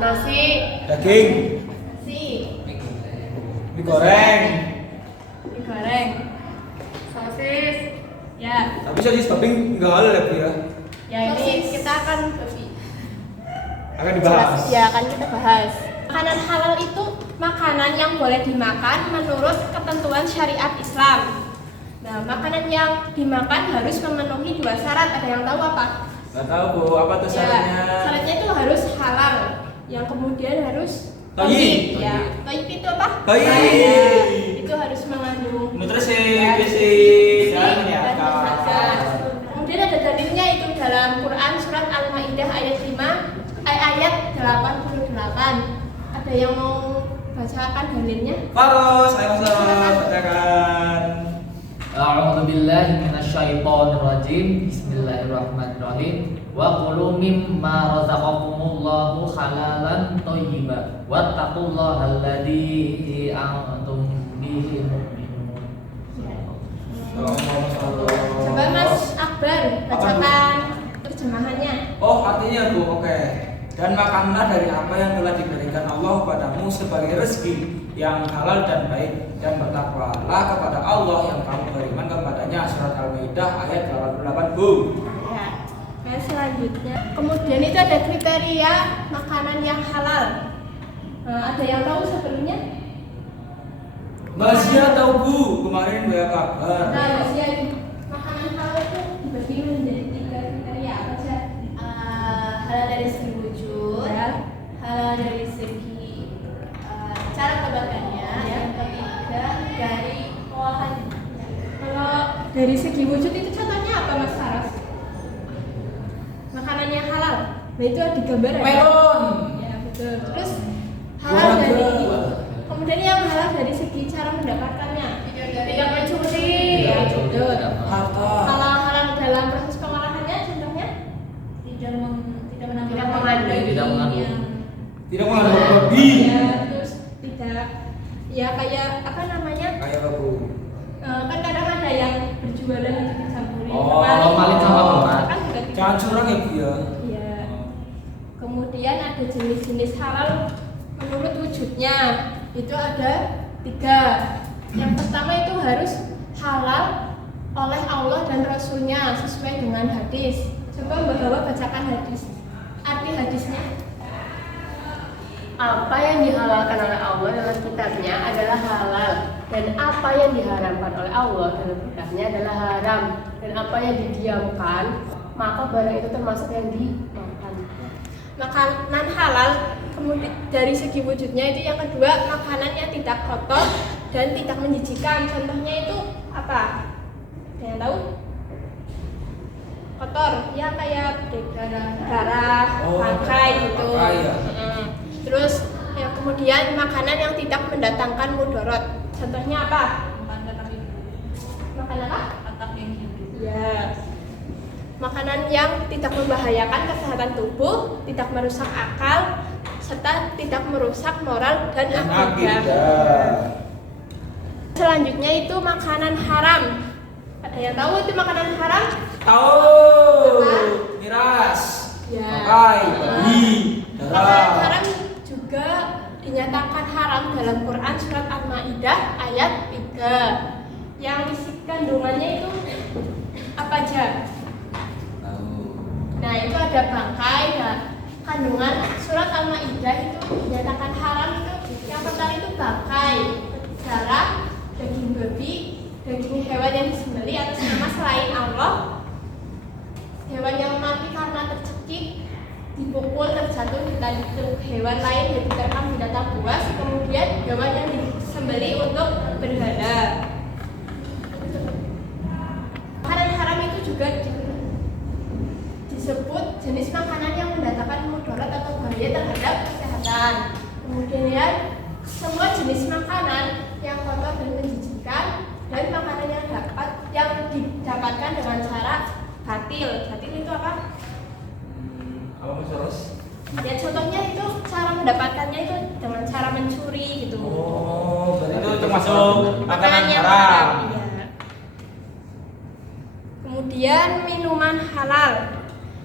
Nasi. Daging. Nasi. Mie goreng. Mie goreng. Sosis. Ya. Tapi sosis babi nggak halal ya Bu ya? Ya ini kita akan Dibahas. Ya akan kita bahas. Makanan halal itu makanan yang boleh dimakan menurut ketentuan syariat Islam. Nah, makanan yang dimakan harus memenuhi 2 syarat. Ada yang tahu apa? Nggak tahu Bu, apa tuh syaratnya? Ya, syaratnya itu harus halal. Yang kemudian harus Thayyib. Ya, thayyib itu apa? Thayyib. Ya, itu harus mengandung Nutrisi, gizi, dan menyehatkan. Kemudian ada dalilnya itu dalam Quran surat Al-Maidah ayat 5 ayat 88. Ada yang mau bacakan dalilnya? Faros, ayo Faros, bacakan. A'udzu billahi minasyaitonir rajim. Bismillahirrahmanirrahim. Wa kulu mimma razaqakumullahu halalan thayyiban wattaqullaha alladzi antum bihi mu'minun. Coba Mas Akbar bacakan terjemahannya. Oh, artinya Bu, oke. Dan makanlah dari apa yang telah diberikan Allah padamu sebagai rezeki yang halal dan baik, dan bertakwalah kepada Allah yang kamu beriman kepadanya. Surat Al-Maidah ayat 88 Bu. Ya. Nah, selanjutnya, kemudian itu ada kriteria makanan yang halal. Ada yang tahu sebelumnya? Mbak Zia tahu Bu, kemarin banyak kabar. Nah, Mas itu makanan halal itu dibagi menjadi 3 kriteria apa saja? Halal dari segi wujud, halal dari segi cara pembuatannya, yang ketiga dari olahan. Kalau dari segi wujud itu contohnya apa Mas Faras? Makanan yang halal. Nah itu ada gambar ya? Melon. Ya betul. Terus halal dari kemudian yang halal dari segi cara mendapatkannya. Tidak mencuri. Ya betul. Harta. Kalau halal dalam proses pengolahannya contohnya? Tidak mengandung Tidak mengandung babi. Ya terus tidak. Ya kayak apa namanya? Kayak apa Bu? Kan kadang ada yang berjualan itu dicampurin. Oh, maling sama berat. Kan juga tidak. Jangan curang ya Bu ya. Iya. Kemudian ada jenis-jenis halal menurut wujudnya. Itu ada 3. Yang pertama itu harus halal oleh Allah dan Rasulnya sesuai dengan hadis. Coba Mbak Hawa bacakan hadis. Arti hadisnya. Apa yang dihalalkan oleh Allah dalam kitabnya adalah halal, dan apa yang diharamkan oleh Allah dalam kitabnya adalah haram, dan apa yang didiamkan maka barang itu termasuk yang dimakan. Makanan halal kemudian dari segi wujudnya itu yang kedua makanan yang tidak kotor dan tidak menjijikan. Contohnya itu apa? Ada yang tahu? Kotor ya kayak darah, bangkai gitu. Bangkai ya. Terus yang kemudian makanan yang tidak mendatangkan mudorot. Contohnya apa? Makanan apa? Ya. Makanan yang tidak membahayakan kesehatan tubuh, tidak merusak akal, serta tidak merusak moral dan akidah. Selanjutnya itu makanan haram. Ada yang tahu itu makanan haram? Tahu. Apa? Miras. Ya. Bangkai, babi, Makanan darah. haram juga dinyatakan haram dalam Quran surat Al-Maidah ayat 3. Yang isi kandungannya itu apa aja? Nah itu ada bangkai. Nah, kandungan surat Al-Maidah itu dinyatakan haram itu yang pertama itu bangkai, darah, daging babi, daging hewan yang disembelih atas nama selain Allah, hewan yang mati karena tercekik, dipukul, terjatuh, ditanduk hewan lain dan diterkam binatang buas, kemudian hewan yang disembelih untuk berhala. Makanan haram itu juga disebut jenis makanan yang mendatangkan mudarat atau bahaya terhadap kesehatan. Kemudian semua jenis makanan yang kotor dan menjijikan dan makanan yang didapatkan dengan cara batil. Batil itu apa? Apa Mas Faros? Ya contohnya itu cara mendapatkannya itu dengan cara mencuri gitu. Oh, berarti itu termasuk makanan yang haram. Iya. Kemudian minuman halal.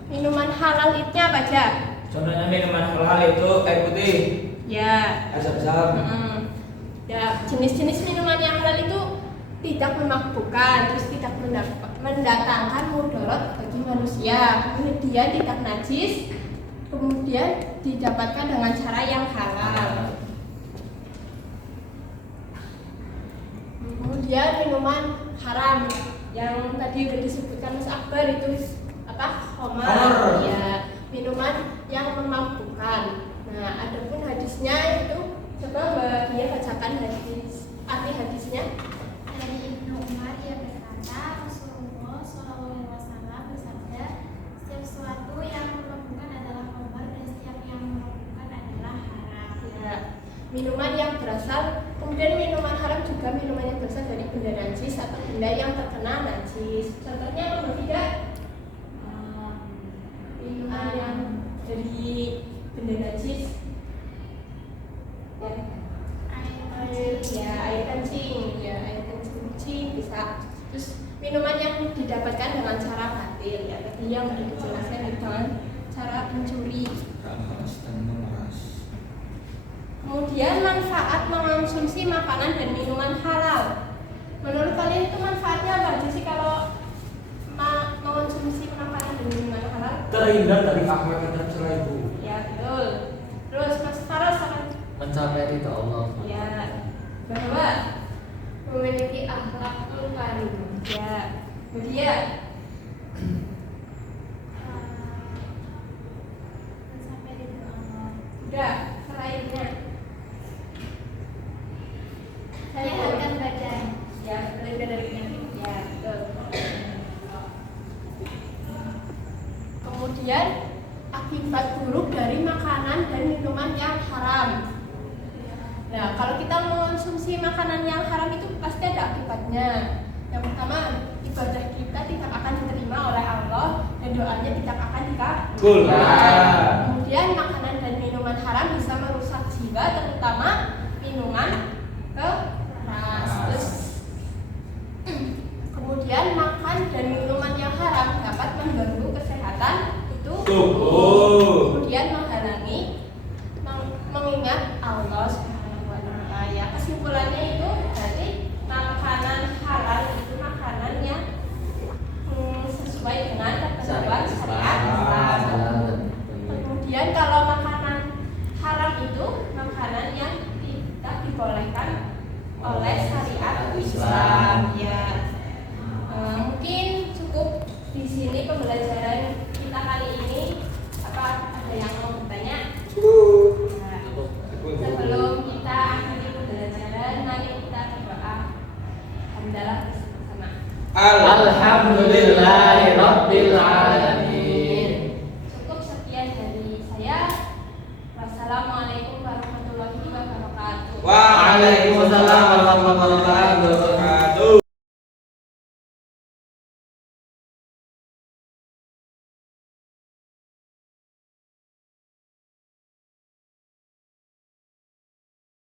Minuman halal itu apa aja? Contohnya minuman halal itu air putih, Ya. air zam-zam. Ya, jenis-jenis minuman yang halal itu tidak memabukkan, terus tidak mendatangkan mudarat bagi manusia, kemudian tidak najis, kemudian didapatkan dengan cara yang halal. Kemudian minuman haram yang tadi sudah disebutkan Mas Akbar itu apa? Khamar. Ya, minuman yang memabukkan. Nah, adapun hadisnya itu coba Mbak Dia bacakan hadis. Arti hadisnya. Dari Ibnu Umar ia berkata, Rasulullah SAW bersabda, setiap sesuatu yang memabukkan adalah khamar dan setiap yang memabukkan adalah haram. Ya, minuman yang berasal, kemudian minuman haram juga minuman yang berasal dari benda najis atau benda yang terkena najis. Contohnya apa tidak? Minuman yang dari benda najis. Air kencing bisa. Terus minuman yang didapatkan dengan cara batil, ya tadi yang sudah dijelaskan dengan cara mencuri. Kemudian manfaat mengonsumsi makanan dan minuman halal. Menurut kalian itu manfaatnya apa aja sih kalau mengonsumsi makanan dan minuman halal? Terhindar dari akhlak yang tercela itu. Ya betul. Terus Mas Faros akan Mencapai ridha Allah. ya bahwa memiliki akhlakul karim. Ya, kemudian Sampai di Allah. udah selainnya Menyehatkan badan. ya terhindar dari penyakit. Ya betul. Kemudian akibat buruk dari makanan dan minuman yang haram. Nah, kalau kita mengonsumsi makanan yang haram itu pasti ada akibatnya. Yang pertama, ibadah kita tidak akan diterima oleh Allah dan doanya tidak akan dikabul. Kemudian makanan dan minuman haram bisa merusak jiwa, terutama minuman keras. Terus, kemudian makan dan minuman yang haram dapat mengganggu kesehatan tubuh. Kemudian menghalangi mengingat Allah Subhanahu wa Ta'ala. Ya, kesimpulannya itu berarti makanan halal itu makanan yang sesuai dengan ketentuan syariat Islam. Kemudian kalau makanan haram itu makanan yang tidak dibolehkan oleh syariat Islam. Ya, mungkin cukup di sini pembelajaran kita kali ini. Apa ada yang mau bertanya? Nah, sebelum kita akhiri pembelajaran, mari kita berdoa. Alhamdulillah bersama. Alhamdulillahirabbil alamin.